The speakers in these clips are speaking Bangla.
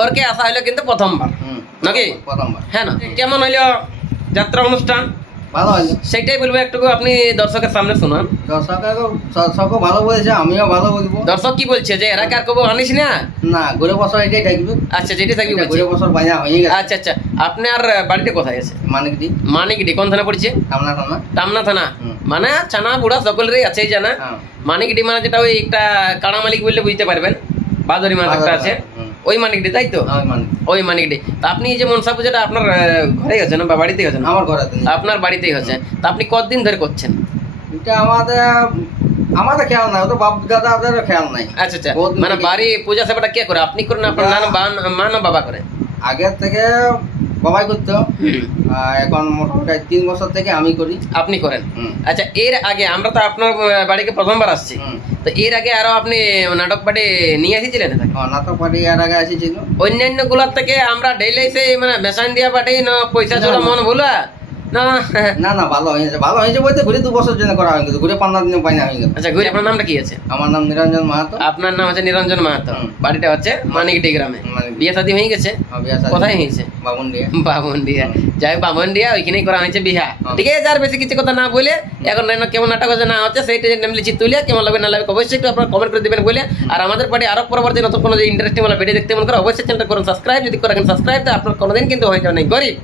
ঘরকে আসা হইলো কিন্তু প্রথমবার নাকি? প্রথমবার। হ্যাঁ না, কেমন হইলো যাত্রা অনুষ্ঠান? ভালো হয়েছে। সেটাই বলবো, একটু আপনি দর্শকের সামনে শুনান। দর্শকও ভালো বলেছে, আমিও ভালো বলবো। দর্শক কি বলছে যে এরা কার কবো আনিস না? না, ঘুরে বছর এটাই থাকবে। আচ্ছা, যেটা থাকবে বলছে। ঘুরে বছর বাজা হয়ে গেছে। আচ্ছা আচ্ছা, আপনার বাড়িতে কোথায় আছে? মানিকদি। মানিকডি কোন থানা পড়ছে? কামনা থানা। টামনা থানা। হুম। মানে ছানা বুড়া সকলেরই আছেই জানা। হ্যাঁ। মানিকডি মানে যেটা ওই একটা কাড়া মালিক বললে বুঝতে পারবেন, বাদরি মাছ একটা আছে, ওই মানিকডি, তাই তো? ওই মানিকডি। তা আপনি এই যে মনসা পুজোটা আপনার ঘরে গেছে না বা বাড়িতেই হচ্ছে? আমার ঘরে। আপনার বাড়িতেই হচ্ছে। তা আপনি কতদিন ধরে করছেন? এটা আমাদের খেয়াল নাই, ও তো বাপ দাদাদের খেয়াল নাই। আচ্ছা আচ্ছা, মানে বাড়ি পূজা সেবাটা কে করে? আপনি করেন, আপনার মা না বাবা করে? আগের থেকে বাবাই করতো, এখন মোটামুটি 3 বছর থেকে আমি করি। আপনি করেন? আচ্ছা, এর আগে আমরা তো আপনার বাড়িকে প্রথমবার আসছি, তো এর আগে আরো আপনি নাটক পার্টি নিয়ে এসেছিলেন? নাটক পার্টি এর আগে এসেছিল। অন্যান্য গুলার থেকে আমরা ডেইলি এসে মানে বেসান দিয়া পার্টি না পয়সা চড়া মন ভুলা না? না না, ভালো হয়েছে। ভালো হয়েছে বলতে ঘুরে 2 বছর জন্য করা হয়ে গেছে, ঘুরে 15 দিনে পাই না হয়ে গেল। আচ্ছা, ঘুরে আপনার নামটা কি আছে? আমার নাম নিরঞ্জন মাহাতো। আপনার নাম হচ্ছে নিরঞ্জন মাহাতো, বাড়িটা হচ্ছে মানিকডি গ্রামে। বিয়ে শাদী হয়ে গেছে? কোথায় হয়েছে? বামুনডিয়া। বামুনডিয়া। যাই হোক, বামুনডিয়া ওইখানেই করা হয়েছে বিহা। ঠিক আছে, আর বেশি কিছু কথা না বলে এখন কেমন নাটক হচ্ছে না হচ্ছে সেইটা লিচি তুলে কেমন লাগবে না লাগবে অবশ্যই একটু আপনারা কমেন্ট করে দেবেন বলে। আর আমাদের পার্টি আরো পরবর্তী নতুন কোনো যে ইন্টারেস্টিং ভালো ভিডিও দেখতে মন করে অবশ্যই চ্যানেলটা করুন সাবস্ক্রাইব। যদি করেন সাবস্ক্রাইব, তো আপনার কোনোদিন কিন্তু হয়ে যাবে না গরিব।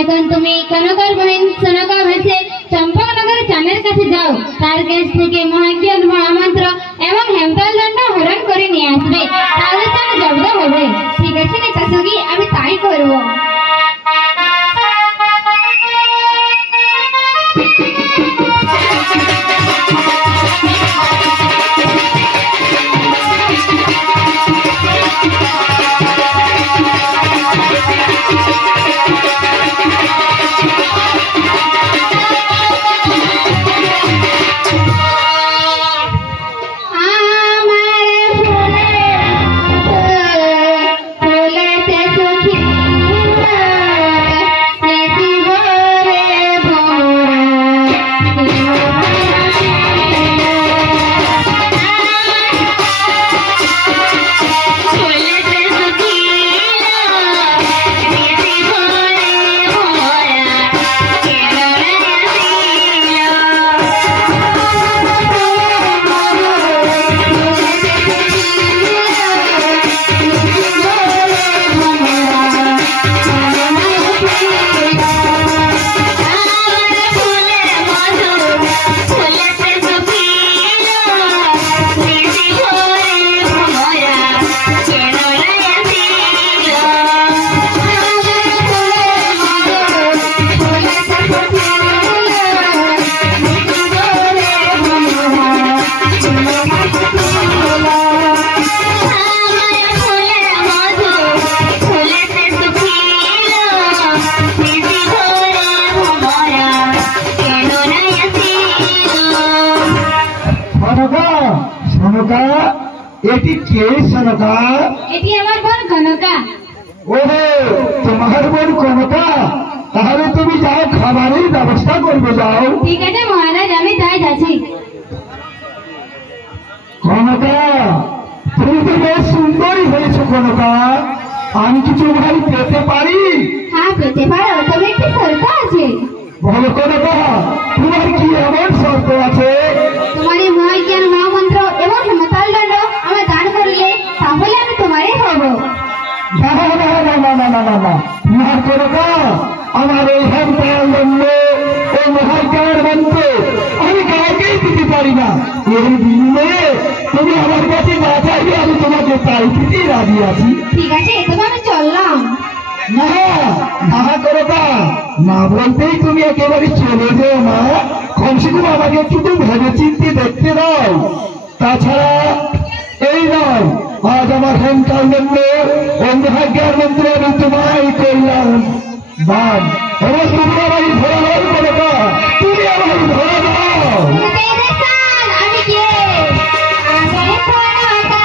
এখন তুমি কনকার বহিন সনকা ভেসে চম্পকনগর চানের কাছে যাও, তার কাছ থেকে মহাজ্ঞান মহামন্ত্র এবং হেমতাল দণ্ড হরণ করে নিয়ে আসবে, তাহলে চান জব্দ হবে। ঠিক আছে নেতা সঙ্গী, আমি তাই করবো। এটি কে সনকা? এটি আমার বোন কনকা। ওরে, তোমার বোন কনকা? তাহলে তুমি যাও, খাবারের ব্যবস্থা করবে, যাও। ঠিক আছে মহারাজ, আমি তাই যাচ্ছি। কনকা, তুমি তো বেশ সুন্দরী হয়েছো কনকা। আমি কিছু ভাই পেতে পারি? হ্যাঁ পেতে পারো, তবে একটি শর্ত আছে। বলো কনকা, তোমার কি এমন শর্ত আছে? তোমার এই মহাজ্ঞান মহামন্ত্র এবং হেমতাল দণ্ড আমার দান করলে তাহলে আমি তোমারই হব। না না না না না না না না না, তোমার কনকা, আমার এই হেমতাল দণ্ড ও মহাজ্ঞানের মন্ত্র আমি কাউকেই দিতে পারি না। এর বিনিময়ে তুমি আমার কাছে যা চাইবে আমি তোমাকে তাই দিতেই রাজি আছি। ঠিক আছে, তবে আমি চললাম। না না কনকা, না বলতেই তুমি একেবারে চলে যেও না। কমসে কম আমাকে একটু তো ভেবে চিন্তে দেখতে দাও। তাছাড়া এই নয়, আজ আমার হেমকাল মন্ত্র ও মহাজ্ঞান মন্ত্র আমি তোমায় করলাম দান। এবার তুমি আমার ধরে দাও কনকা, তুমি আমার ধরে দাও। আমি কে? আমি কনকা।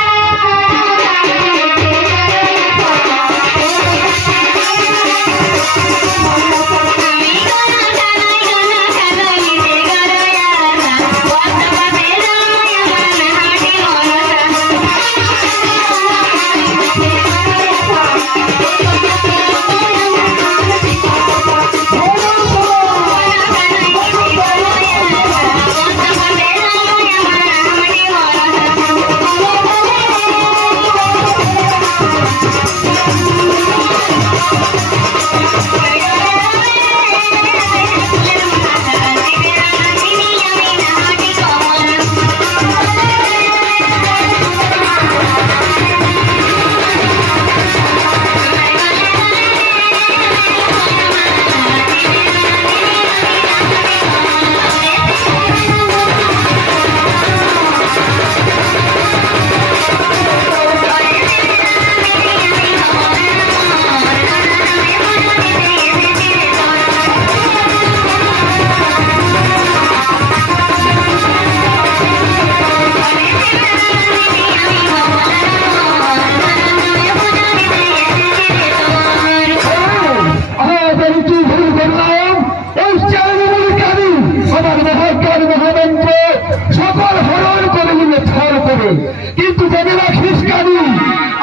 কিন্তু জেনে রাখিস কানি,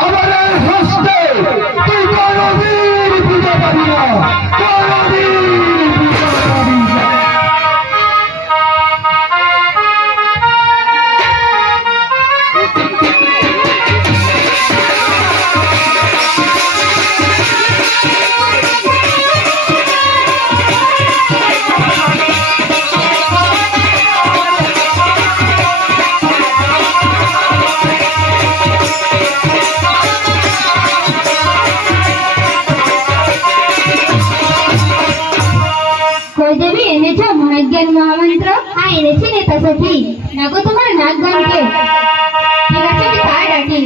আমার এই হস্তে তুই কোনদিন বুঝতে পারি না, কোনদিন বুঝতে পারি না। কই দেবী, এনেছো মহাজ্ঞান মহামন্ত্র? হ্যাঁ এনেছি নেতা সখী। নাগো তোমার নাগগণকে। ঠিক আছে, আমি তাই ডাকি।